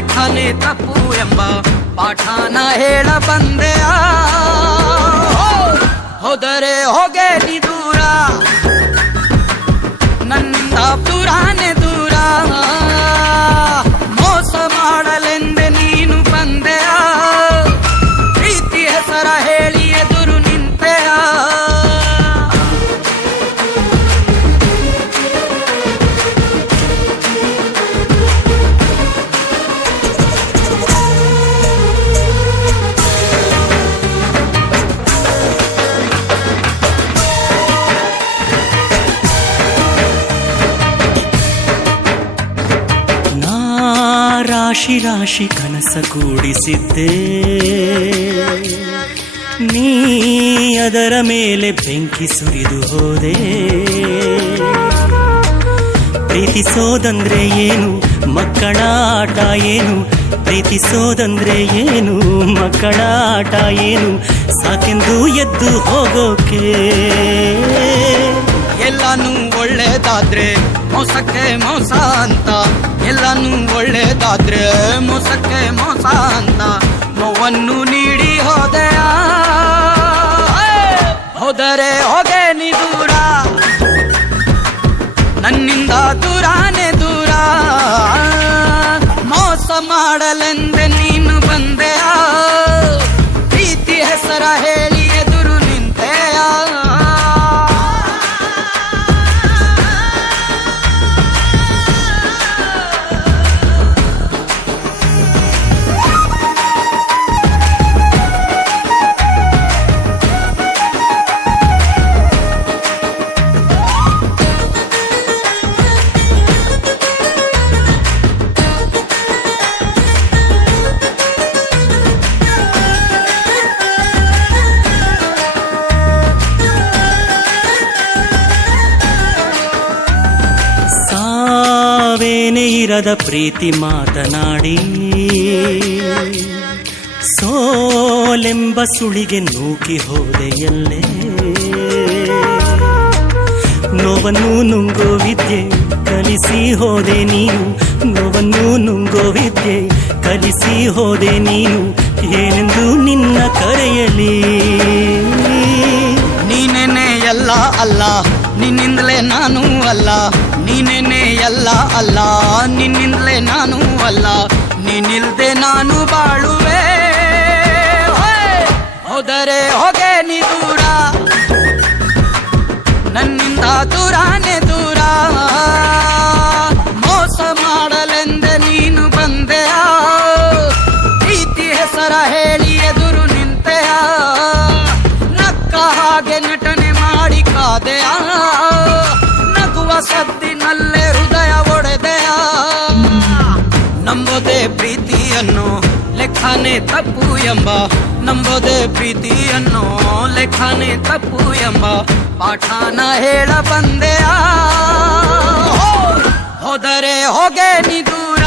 ಲೆಕ್ಕನೇ ತಪ್ಪು ಎಂಬ ಪಾಠನ ಹೇಳ ಬಂದೆಯ. ಹೋದರೆ ಹೋಗೆ ನೀ ದೂರ, ನನ್ನಿಂದ ದೂರಾನೆ ದೂರ. ಮೋಸ ಮಾಡಲೆಂದೆ ನೀನು ಬಂದೆಯ, ಪ್ರೀತಿ ಹೆಸರ ಹೇಳಿ ಎದುರು ನಿಂತೆಯ. ರಾಶಿ ರಾಶಿ ಕನಸ ಕೂಡಿಸಿದ್ದೆ, ನೀ ಅದರ ಮೇಲೆ ಬೆಂಕಿ ಸುರಿದು ಹೋದೆ. ಪ್ರೀತಿಸೋದಂದ್ರೆ ಏನು, ಮಕ್ಕಳ ಆಟ ಏನು, ಪ್ರೀತಿಸೋದಂದ್ರೆ ಏನು, ಮಕ್ಕಳ ಆಟ ಏನು, ಸಾಕೆಂದು ಎದ್ದು ಹೋಗೋಕೆ. ಎಲ್ಲಾನು ಒಳ್ಳೇದಾದ್ರೆ ಮೋಸಕ್ಕೆ ಮೋಸ ಅಂತ, ಎಲ್ಲಾನು ಒಳ್ಳೇದಾದ್ರೆ ಮೋಸಕ್ಕೆ ಮೋಸ ಅಂತ ನೋವನ್ನು ನೀಡಿ ಹೋದೆಯ. ಹೋದರೆ ಹೋಗೆ ನೀ ದೂರ, ನನ್ನಿಂದ ದೂರಾನೆ ದೂರ. ಮೋಸ ಮಾಡಲೆಂದೆ ನೀನು ಬಂದೆಯ, ಪ್ರೀತಿ ಹೆಸರ ಹೇಳಿ ಎದುರು ನಿಂತೆಯ. ಸಾವೇನೇ ಇರದ ಪ್ರೀತಿ ಮಾತನಾಡಿ, ಸೋಲೆಂಬ ಸುಳಿಗೆ ನೂಕಿ ಹೋದೆಯಲ್ಲೇ. ನೋವನ್ನು ನುಂಗೋ ವಿದ್ಯೆ ಕಲಿಸಿ ಹೋದೆ ನೀನು, ನೋವನ್ನು ನುಂಗೋ ವಿದ್ಯೆ ಕಲಿಸಿ ಹೋದೆ ನೀನು. ಏನೆಂದು ನಿನ್ನ ಕರೆಯಲಿ, ನೀನೇನೆ ಎಲ್ಲ ಅಲ್ಲ, ನಿನ್ನಿಂದಲೇ ನಾನು ಅಲ್ಲ. ನೀನೇನೆ ಎಲ್ಲ ಅಲ್ಲ, ನಿನ್ನಿಂದಲೇ ನಾನು ಅಲ್ಲ. ನೀನಿಲ್ದೆ ನಾನು ಬಾಳುವೆ. ಹೋದರೆ ಹೋಗೆ ನೀ ದೂರ, ನನ್ನಿಂದ ದೂರಾನೆ ದೂರ. ಮೋಸ ಮಾಡಲೆಂದೆ ನೀನು ಬಂದೆಯ, ಪ್ರೀತಿ ಹೆಸರ ಹೇಳಿ ಎದುರು ನಿಂತೆಯ. ನಕ್ಕ ಹಾಗೆ ನಟನೆ ಮಾಡಿ ಕಾದೆಯ, ನಗುವ ಸದ್ದಿನಲ್ಲೇ ಹೃದಯ ಒಡೆದೆಯ. ನಂಬೋದೆ ಪ್ರೀತಿಯನ್ನು ಲೆಕ್ಕನೇ ತಪ್ಪು ಎಂಬ, ನಂಬೋದೆ ಪ್ರೀತಿಯನ್ನು ಲೆಕ್ಕನೇ ತಪ್ಪು ಎಂಬ ಪಾಠನ ಹೇಳ ಬಂದೆಯ. ಹೋದರೆ ಹೋಗೆ ನೀ ದೂರ,